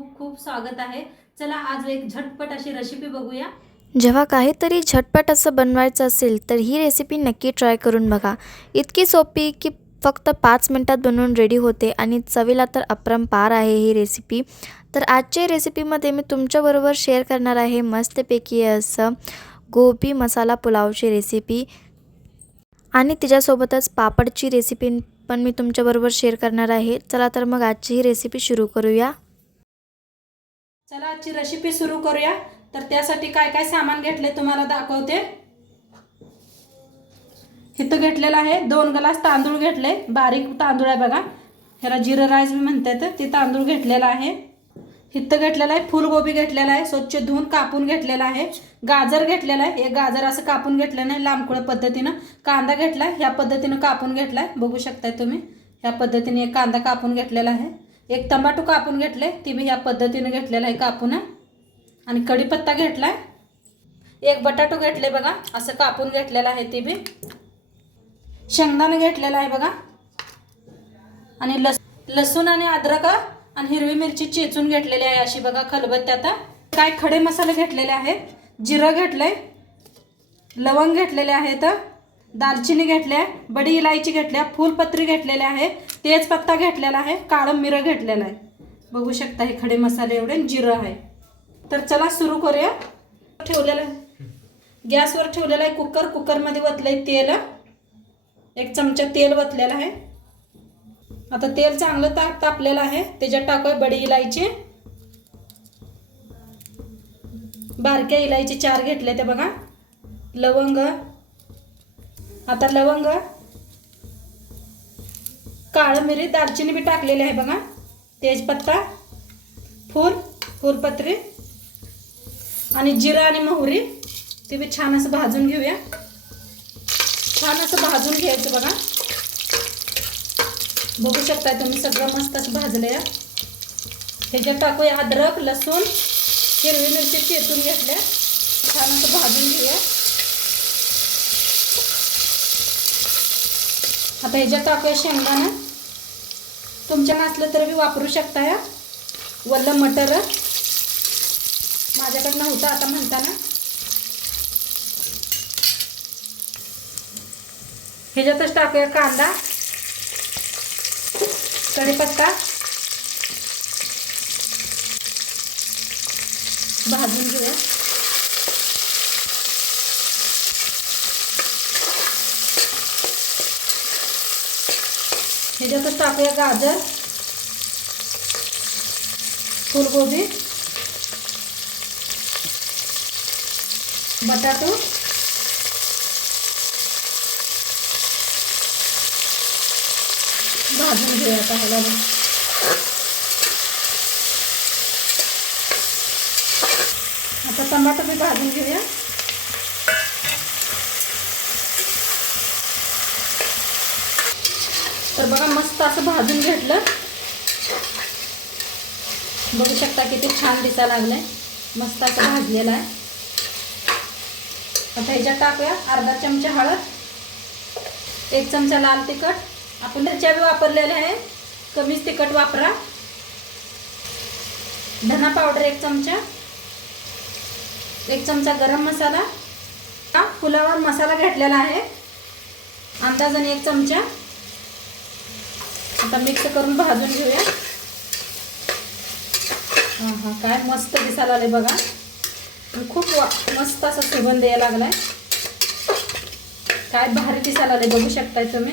खूप खूप स्वागत आहे. चला आज एक झटपट अशी रेसिपी बघूया. जेव्हा काहीतरी झटपट असं बनवायचं असेल तर ही रेसिपी नक्की ट्राय करून बघा. इतकी सोपी की फक्त पाच मिनटात बनवून रेडी होते आणि चवीला तर अपरंपार आहे ही रेसिपी तर आजच्या रेसिपीमध्ये मी तुमच्याबरोबर शेअर करणार आहे मस्तपैकी असं गोबी मसाला पुलावची रेसिपी आणि तिच्यासोबतच पापडची रेसिपी पण मी तुमच्याबरोबर शेअर करणार आहे. चला तर मग आजची ही रेसिपी सुरू करूया. चला आजची रेसिपी सुरू करूया. तर त्यासाठी काय काय सामान घेतले तुम्हाला दाखवते. इथं घेतलेलं आहे दोन ग्लास तांदूळ घेतले. बारीक तांदूळ आहे बघा. ह्याला जिरं राईस मी म्हणतात ते. तांदूळ घेतलेला आहे. इथं घेतलेलं आहे फुलगोबी घेतलेला आहे. स्वच्छ धुवून कापून घेतलेला आहे. गाजर घेतलेला आहे. एक गाजर असं कापून घेतलं नाही लांबकुळ्या पद्धतीनं. कांदा घेतला ह्या पद्धतीनं कापून घेतलाय. बघू शकताय तुम्ही. ह्या पद्धतीने एक कांदा कापून घेतलेला आहे. एक तंबाटू कापून घेतले ती मी ह्या पद्धतीने घेतलेला आहे कापून आणि कढीपत्ता घेतलाय. एक बटाटो घेतले बघा असं कापून घेतलेलं आहे ती बी शेंगदाणा घेतलेला आहे बघा. आणि लस लसूण आणि अद्रक आणि हिरवी मिरची चेचून घेतलेली आहे अशी बघा खलबत्त्या आता काय खडे मसाले घेतलेले आहेत? जिरं घेतलंय. लवंग घेतलेले आहेत दालचिनी घेतल्या बडी इलायची घेतल्या फुलपत्री घेतलेले आहे तेजपत्ता घेतलेला आहे काळं मिरं घेतलेलं आहे. बघू शकता हे खडे मसाले एवढे जिरं आहे. तर चला सुरू करूया. ठेवलेलं आहे. गॅसवर ठेवलेलं आहे कुकर. कुकरमध्ये वतलं आहे तेल. एक चमचा तेल वतलेलं आहे. आता तेल चांगलं ताप तापलेलं आहे. त्याच्यात टाकूया बडी इलायची. बारक्या इलायची चार घेतले ते बघा. लवंग. आता लवंग. काळं मिरी दालचिनी बी टाकलेली आहे बघा. तेजपत्ता फूल फुलपत्री आणि जिरं आणि मोहरी. ते बी छान असं भाजून घेऊया. छान असं भाजून घ्यायचं बघा. बघू शकता तुम्ही सगळं मस्त असं भाजलं या ह्याच्यात टाकूया अद्रक लसूण हिरवी मिरची चेचून घेतल्या. छान असं भाजून घेऊया. आता ह्याच्यात टाकूया शेंगदाणा. तुमच्या नसलं तर बी वापरू शकता या वल्ल मटर. माझ्याकडनं नव्हतं आता म्हणताना. ह्याच्यातच टाकूया कांदा. कढीपत्ता. भाजून घेऊया ह्याच्यातच टाकूया गाजर. फुलगोबी. बटाटो. भाजून घेऊया आता ह्याला आता टमाटर बी भाजून घेऊया. तर बघा मस्त असं भाजून घेतलं. बघू शकता किती छान दिसायला लागलंय. मस्त असं भाजलेलं आहे. आता ह्याच्यात टाकूया अर्धा चमचा हळद एक चमचा लाल तिखट. आपण मिरच्या बी वापरलेल्या आहे. कमीच तिखट वापरा. धना पावडर एक चमचा. एक चमचा गरम मसाला. हा फुलावर मसाला घेतलेला आहे. अंदाजाने एक चमचा. आता मिक्स करून भाजून घेऊया. हां हां काय मस्त दिसायला आले बघा. खूप वा मस्त असा सुगंध यायला लागलाय. काय भारी दिसायला आले बघू शकताय तुम्ही.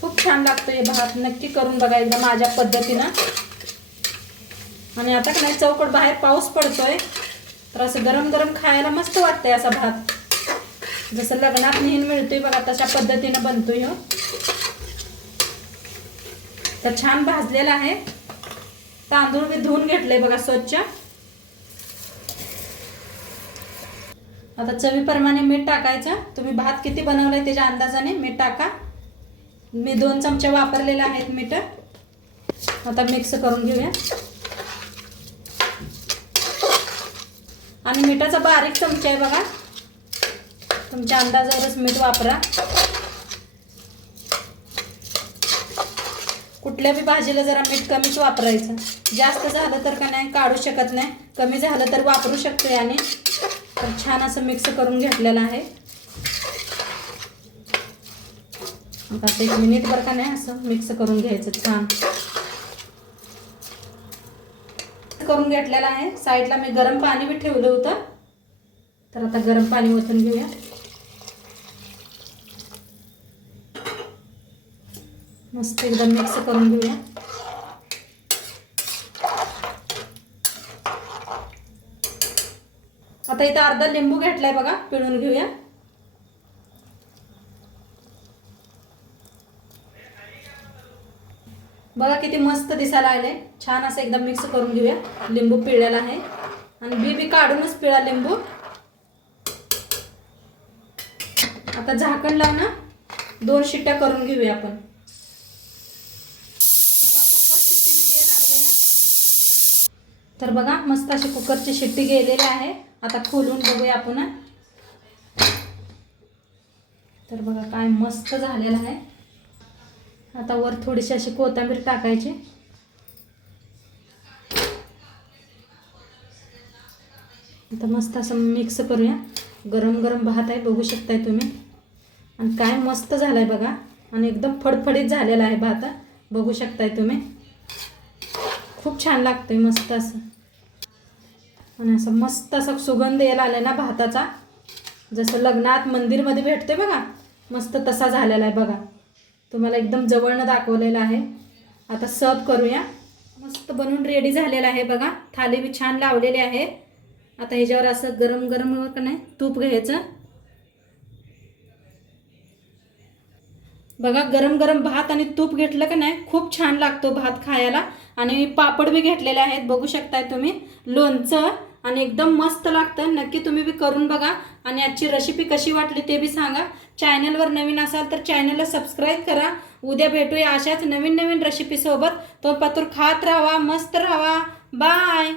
खूप छान लागतो हे भात. नक्की करून बघा एकदा माझ्या पद्धतीनं. आणि आता काय नाही चौकट बाहेर पाऊस पडतोय तर असं गरम गरम खायला मस्त वाटतंय असा भात. जसं लग्नात नेहमी मिळतोय बघा तशा पद्धतीनं बनतोय हो. तर छान भाजलेला आहे. तांदूळ मी धुवून घेतले बघा स्वच्छ. आता चवीप्रमाणे मीठ टाकायचं. तुम्ही भात किती बनवलाय त्याच्या अंदाजाने मीठ टाका. मी दोन चमचे वापरलेले आहेत मीठ. आता मिक्स करून घेऊया. आणि मिठाचा बारीक चमचा आहे बघा. तुमच्या अंदाजावरच मीठ वापरा. कुठल्या बी भाजीला जरा मीठ कमीच वापरायचं. जास्त झालं तर का नाही काढू शकत नाही. कमी झालं तर वापरू शकतो आणि तर छान असं मिक्स करून घेतलेलं आहे. आता एक मिनिट मिनिटभर का नाही असं मिक्स करून घ्यायचं छान. करून घेतलेलं आहे. साईडला मी गरम पाणी बी ठेवलं होतं. तर आता गरम पाणी ओतून घेऊया. मस्त एकदम मिक्स करून घेऊया. आता इथं अर्धा लिंबू घेतलाय बघा पिळून घेऊया. बघा किती मस्त दिसायला आले. छान असं एकदम मिक्स करून घेऊया. लिंबू पिळलेला आहे. आणि बी बी काढूनच पिळा लिंबू. आता झाकण लावून दोन शिट्ट्या करून घेऊया आपण. तर बघा मस्त अशी कुकरची शिट्टी गेलेली आहे. आता खोलून बघूया आपण. तर बघा काय मस्त झालेलं आहे. आता वर थोडीशी अशी कोथिंबीर टाकायची. आता मस्त असं मिक्स करूया. गरम गरम भात आहे बघू शकताय तुम्ही. आणि काय मस्त झालं आहे बघा. आणि एकदम फडफडीत झालेला आहे भात. बघू शकताय तुम्ही. खूप छान लागतोय मस्त असं. आणि असं मस्त असं सुगंध यायला आला ना भाताचा. जसं लग्नात मंदिरमध्ये भेटते बघा मस्त तसा झालेला आहे बघा. तुम्हाला एकदम जवळनं दाखवलेलं आहे. आता सर्व करूया. मस्त बनवून रेडी झालेला आहे बघा. थाली बी छान लावलेली आहे. आता ह्याच्यावर असं गरम गरम हो का नाही तूप घ्यायचं. बघा गरम गरम भात आणि तूप घेतलं का नाही खूप छान लागतो भात खायला. आणि पापड बी घेतलेले आहेत बघू शकताय तुम्ही. लोणचं आणि एकदम मस्त लागतं. नक्की तुम्ही बी करून बघा. आणि आजची रेसिपी कशी वाटली ते बी सांगा. चॅनलवर नवीन असाल तर चॅनलला सबस्क्राईब करा. उद्या भेटूया अशाच नवीन नवीन रेसिपीसोबत तो पतूर खात राहा मस्त राहा. बाय